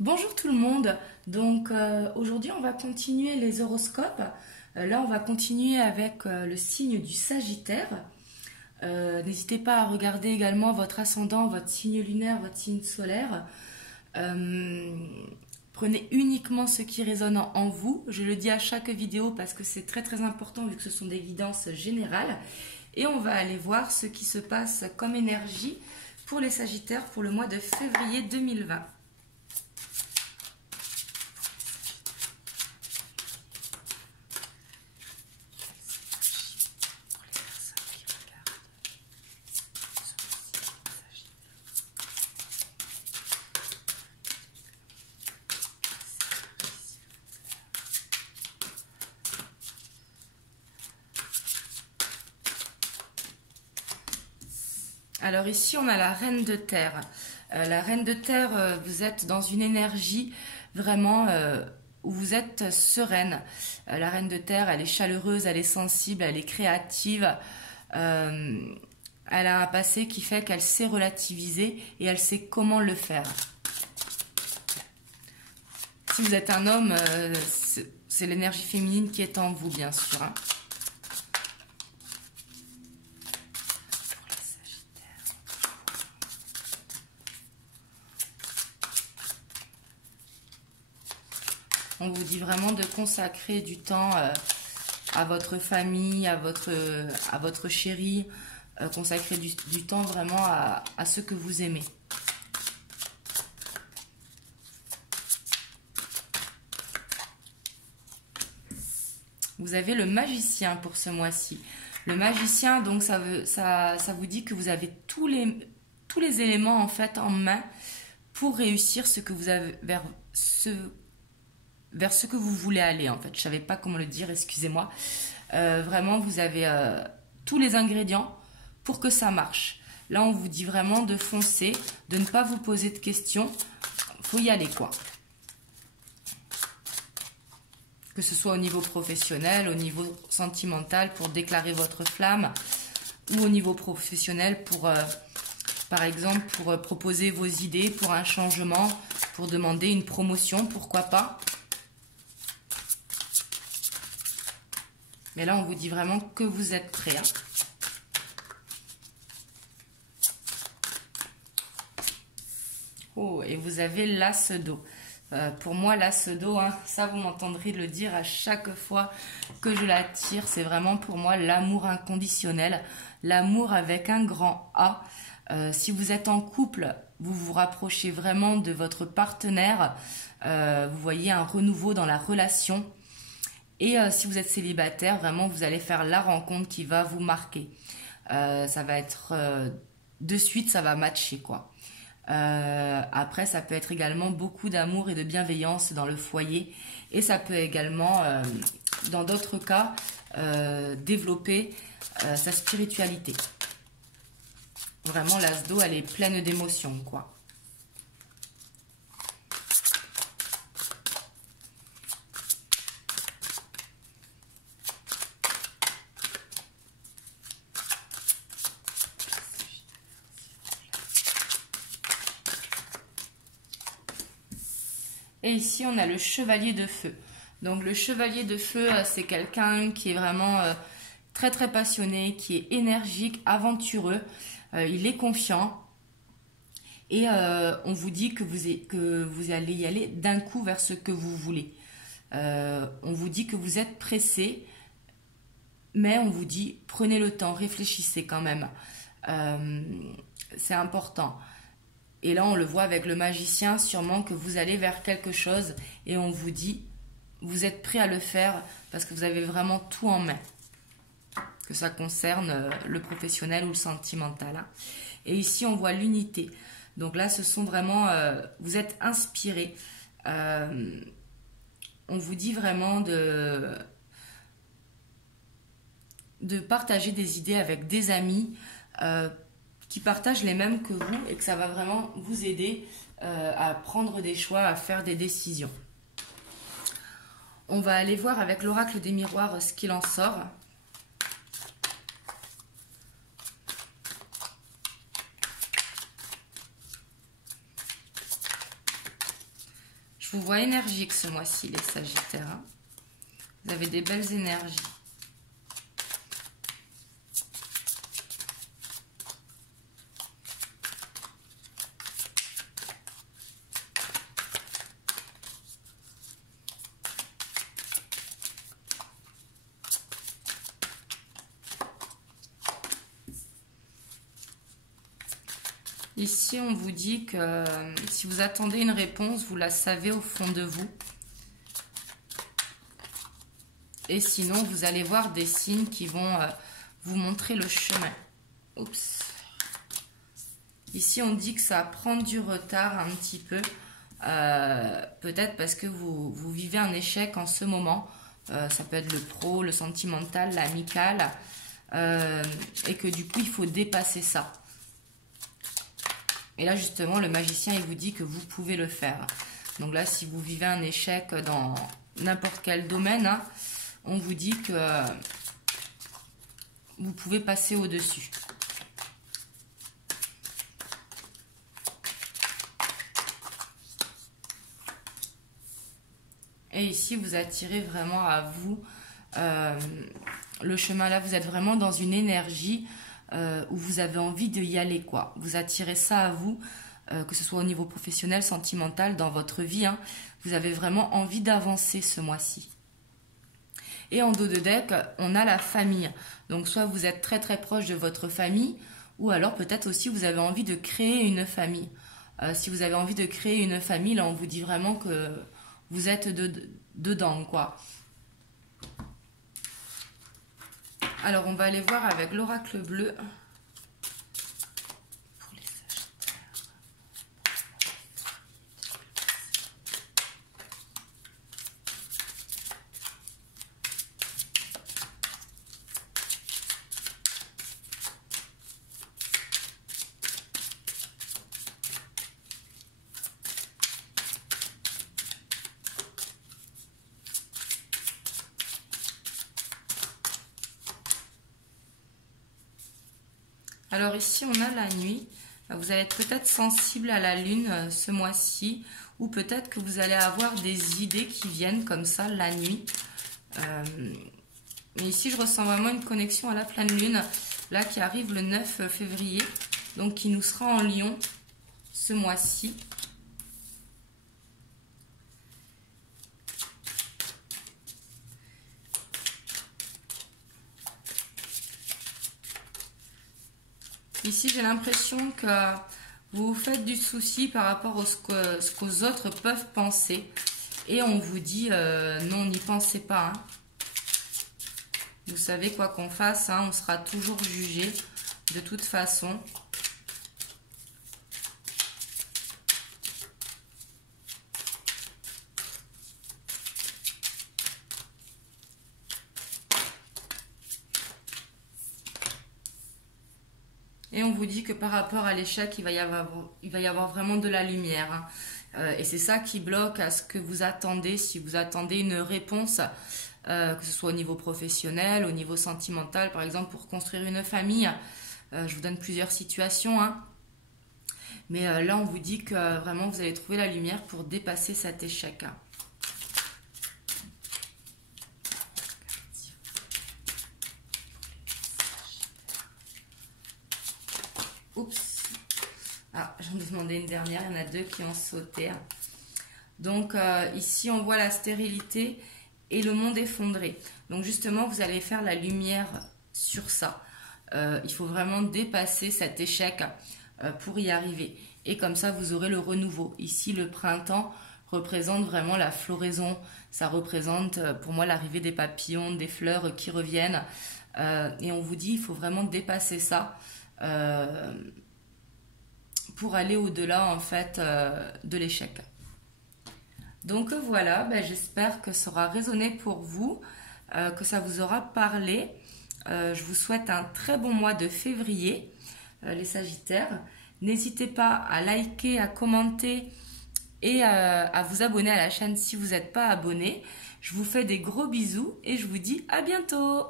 Bonjour tout le monde, donc aujourd'hui on va continuer les horoscopes. Là on va continuer avec le signe du Sagittaire. N'hésitez pas à regarder également votre ascendant, votre signe lunaire, votre signe solaire. Euh, Prenez uniquement ce qui résonne en vous. Je le dis à chaque vidéo parce que c'est très important vu que ce sont des guidances générales. Et on va aller voir ce qui se passe comme énergie pour les Sagittaires pour le mois de février 2020. Alors ici, on a la Reine de Terre. La Reine de Terre, vous êtes dans une énergie vraiment où vous êtes sereine. La Reine de Terre, elle est chaleureuse, elle est sensible, elle est créative. Elle a un passé qui fait qu'elle sait relativiser et elle sait comment le faire. Si vous êtes un homme, c'est l'énergie féminine qui est en vous, bien sûr. On vous dit vraiment de consacrer du temps à votre famille, à votre chéri, consacrer du temps vraiment à ce que vous aimez. Vous avez le magicien pour ce mois-ci. Le magicien, donc ça vous dit que vous avez tous les éléments en fait en main pour réussir ce que vous avez vers ce que vous voulez aller en fait. Je savais pas comment le dire, excusez-moi. Vraiment, vous avez tous les ingrédients pour que ça marche. Là, on vous dit vraiment de foncer, de ne pas vous poser de questions. Faut y aller quoi. Que ce soit au niveau professionnel, au niveau sentimental pour déclarer votre flamme, ou au niveau professionnel pour, par exemple, pour proposer vos idées pour un changement, pour demander une promotion, pourquoi pas. Mais là, on vous dit vraiment que vous êtes prêts. Oh, et vous avez l'as d'eau. Pour moi, l'as d'eau, ça vous m'entendrez le dire à chaque fois que je la tire. C'est vraiment pour moi l'amour inconditionnel, l'amour avec un grand A. Si vous êtes en couple, vous vous rapprochez vraiment de votre partenaire. Vous voyez un renouveau dans la relation. Et si vous êtes célibataire, vraiment, vous allez faire la rencontre qui va vous marquer. Ça va être de suite, ça va matcher, quoi. Après, ça peut être également beaucoup d'amour et de bienveillance dans le foyer. Et ça peut également, dans d'autres cas, développer sa spiritualité. Vraiment, l'as d'eau, elle est pleine d'émotions, quoi. Et ici, on a le chevalier de feu. Donc, le chevalier de feu, c'est quelqu'un qui est vraiment très passionné, qui est énergique, aventureux. Il est confiant. Et on vous dit que vous allez y aller d'un coup vers ce que vous voulez. On vous dit que vous êtes pressé, mais on vous dit prenez le temps, réfléchissez quand même. C'est important. Et là, on le voit avec le magicien, sûrement que vous allez vers quelque chose et on vous dit, vous êtes prêt à le faire parce que vous avez vraiment tout en main. Que ça concerne le professionnel ou le sentimental. Et ici, on voit l'unité. Donc là, ce sont vraiment, vous êtes inspiré. On vous dit vraiment de partager des idées avec des amis qui partagent les mêmes que vous et que ça va vraiment vous aider à prendre des choix, à faire des décisions. On va aller voir avec l'oracle des miroirs ce qu'il en sort. vous vois énergique ce mois-ci, les Sagittaires. Hein. Vous avez des belles énergies. Ici, on vous dit que si vous attendez une réponse, vous la savez au fond de vous. Et sinon, vous allez voir des signes qui vont vous montrer le chemin. Oups. Ici, on dit que ça va prendre du retard un petit peu. Peut-être parce que vous vivez un échec en ce moment. Ça peut être le pro, le sentimental, l'amical. Et que du coup, il faut dépasser ça. Et là, justement, le magicien, il vous dit que vous pouvez le faire. Donc là, si vous vivez un échec dans n'importe quel domaine, hein, on vous dit que vous pouvez passer au-dessus. Et ici, vous attirez vraiment à vous le chemin. Là, vous êtes vraiment dans une énergie où vous avez envie d'y aller, quoi. Vous attirez ça à vous, que ce soit au niveau professionnel, sentimental, dans votre vie. Hein. Vous avez vraiment envie d'avancer ce mois-ci. Et en dos de deck, on a la famille. Donc, soit vous êtes très très proche de votre famille, ou alors peut-être aussi vous avez envie de créer une famille. Si vous avez envie de créer une famille, là, on vous dit vraiment que vous êtes dedans, quoi. Alors, on va aller voir avec l'oracle bleu. Pour les Sagittaires. Alors ici, on a la nuit. Vous allez être peut-être sensible à la lune ce mois-ci, ou peut-être que vous allez avoir des idées qui viennent comme ça la nuit. Mais ici, je ressens vraiment une connexion à la pleine lune, là qui arrive le 9 février, donc qui nous sera en Lion ce mois-ci. Ici, j'ai l'impression que vous vous faites du souci par rapport à ce qu'aux autres peuvent penser. Et on vous dit, non, n'y pensez pas. Hein. Vous savez, quoi qu'on fasse, hein, on sera toujours jugé de toute façon. Et on vous dit que par rapport à l'échec, il va y avoir vraiment de la lumière. Hein. Et c'est ça qui bloque à ce que vous attendez, si vous attendez une réponse, que ce soit au niveau professionnel, au niveau sentimental, par exemple pour construire une famille. Je vous donne plusieurs situations. Hein. Mais là, on vous dit que vraiment, vous allez trouver la lumière pour dépasser cet échec. Hein. Oups. Ah, j'en ai demandé une dernière. Il y en a deux qui ont sauté. Donc, ici, on voit la stérilité et le monde effondré. Donc, justement, vous allez faire la lumière sur ça. Il faut vraiment dépasser cet échec pour y arriver. Et comme ça, vous aurez le renouveau. Ici, le printemps représente vraiment la floraison. Ça représente, pour moi, l'arrivée des papillons, des fleurs qui reviennent. Et on vous dit, il faut vraiment dépasser ça. Pour aller au-delà en fait de l'échec. Donc voilà, j'espère que ça aura résonné pour vous, que ça vous aura parlé. Je vous souhaite un très bon mois de février, les Sagittaires. N'hésitez pas à liker, à commenter et à vous abonner à la chaîne si vous n'êtes pas abonné. Je vous fais des gros bisous et je vous dis à bientôt.